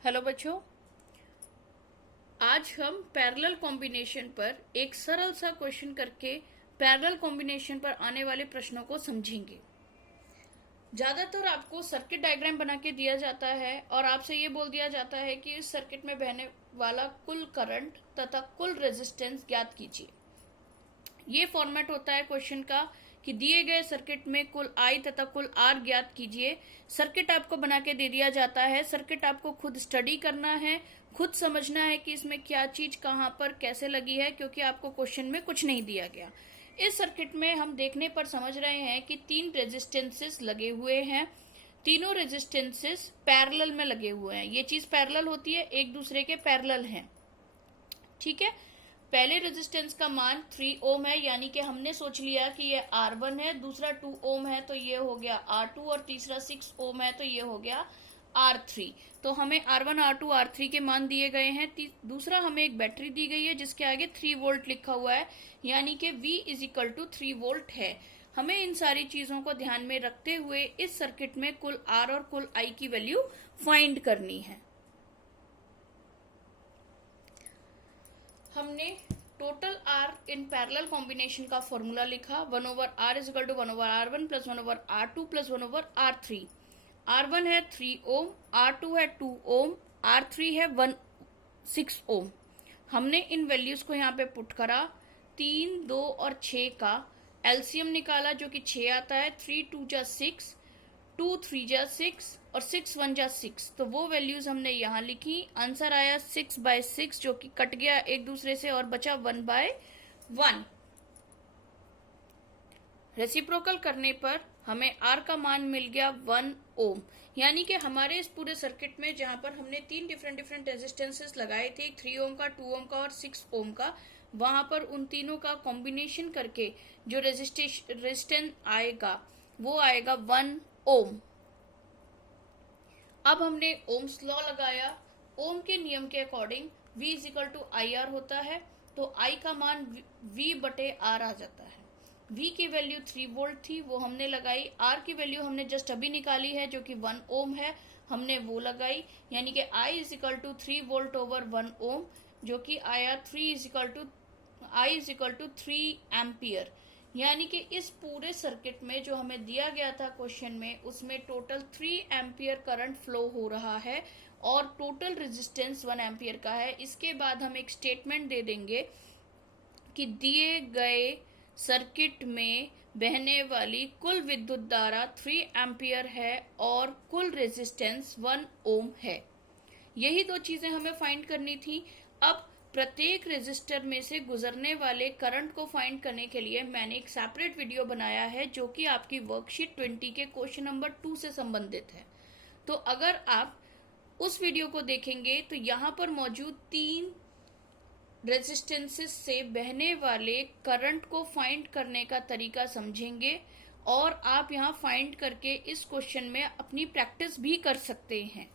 Hello बच्चों, आज हम पैरेलल कॉम्बिनेशन पर एक सरल सा क्वेश्चन करके पैरेलल कॉम्बिनेशन पर आने वाले प्रश्नों को समझेंगे। ज्यादातर आपको सर्किट डायग्राम बना के दिया जाता है और आपसे ये बोल दिया जाता है कि इस सर्किट में बहने वाला कुल करंट तथा कुल रेजिस्टेंस ज्ञात कीजिए। ये फॉर्मेट होता है क्वेश्चन का कि दिए गए सर्किट में कुल आई तथा कुल आर ज्ञात कीजिए। सर्किट आपको बना के दे दिया जाता है। सर्किट आपको खुद स्टडी करना है, खुद समझना है कि इसमें क्या चीज कहां पर कैसे लगी है, क्योंकि आपको क्वेश्चन में कुछ नहीं दिया गया। इस सर्किट में हम देखने पर समझ रहे हैं कि 3 रेजिस्टेंसेस लगे हुए हैं। तीनों रेजिस्टेंसेस पैरेलल में लगे हुए हैं। ये चीज पैरेलल होती है, एक दूसरे के पैरेलल हैं। ठीक है। पहले रेजिस्टेंस का मान 3 ओम है, यानी कि हमने सोच लिया कि ये R1 है, दूसरा 2 ओम है तो ये हो गया R2 और तीसरा 6 ओम है तो ये हो गया R3। तो हमें R1, R2, R3 के मान दिए गए हैं। दूसरा हमें एक बैटरी दी गई है जिसके आगे 3 वोल्ट लिखा हुआ है, यानी कि V = 3 वोल्ट है। हमें इन सारी चीजों को ध्यान में रखते हुए इस सर्किट में कुल R और कुल I की वैल्यू फाइंड करनी है। हमने total R in parallel combination का फॉर्मूला लिखा। 1/R = 1/R1 + 1/R2 + 1/R3। R1 है 3 ओम, R2 है 2 ओम, R3 है 6 ओम। हमने इन वैल्यूज को यहाँ पे पुट करा। 3, 2 और 6 का एलसीएम निकाला जो कि 6 आता है। 3 2 जा 6, 2 3 जा 6 और 6 1 जा 6। तो वो वैल्यूज हमने यहाँ लिखी। आंसर आया 6/6 जो कि कट गया एक दूसरे से और बचा 1/1। रेसिप्रोकल करने पर हमें R का मान मिल गया 1 ओम, यानी कि हमारे इस पूरे सर्किट में जहां पर हमने 3 डिफरेंट रेजिस्टेंसेस लगाए थे, 3 ओम का, 2 ओम का और 6 ओम का, वहां पर उन तीनों का कॉम्बिनेशन करके जो रेजिस्टेंस आएगा वो आएगा 1 ओम। अब हमने ओम्स लॉ लगाया। ओम के नियम के अकॉर्डिंग V = IR होता है, तो I का मान V/R आ जाता है। V की वैल्यू 3 वोल्ट थी, वो हमने लगाई। R की वैल्यू हमने जस्ट अभी निकाली है जो कि 1 ओम है, हमने वो लगाई, यानी कि I = 3 वोल्ट ओवर 1 ओम, जो कि आया I = 3 एम्पियर। यानी कि इस पूरे सर्किट में जो हमें दिया गया था क्वेश्चन में, उसमें टोटल 3 एम्पियर करंट फ्लो हो रहा है और टोटल रेजिस्टेंस 1 एम्पियर का है। इसके बाद हम एक स्टेटमेंट दे देंगे कि दिए गए सर्किट में बहने वाली कुल विद्युत धारा 3 एम्पियर है और कुल रेजिस्टेंस 1 ओम है। यही 2 चीजें हमें फाइंड करनी थी। अब प्रत्येक रेजिस्टर में से गुजरने वाले करंट को फाइंड करने के लिए मैंने एक सेपरेट वीडियो बनाया है जो कि आपकी वर्कशीट 20 के क्वेश्चन नंबर 2 से संबंधित है। तो अगर आप उस वीडियो को देखेंगे तो यहाँ पर मौजूद 3 रेजिस्टेंसेस से बहने वाले करंट को फाइंड करने का तरीका समझेंगे और आप यहाँ फाइंड करके इस क्वेश्चन में अपनी प्रैक्टिस भी कर सकते हैं।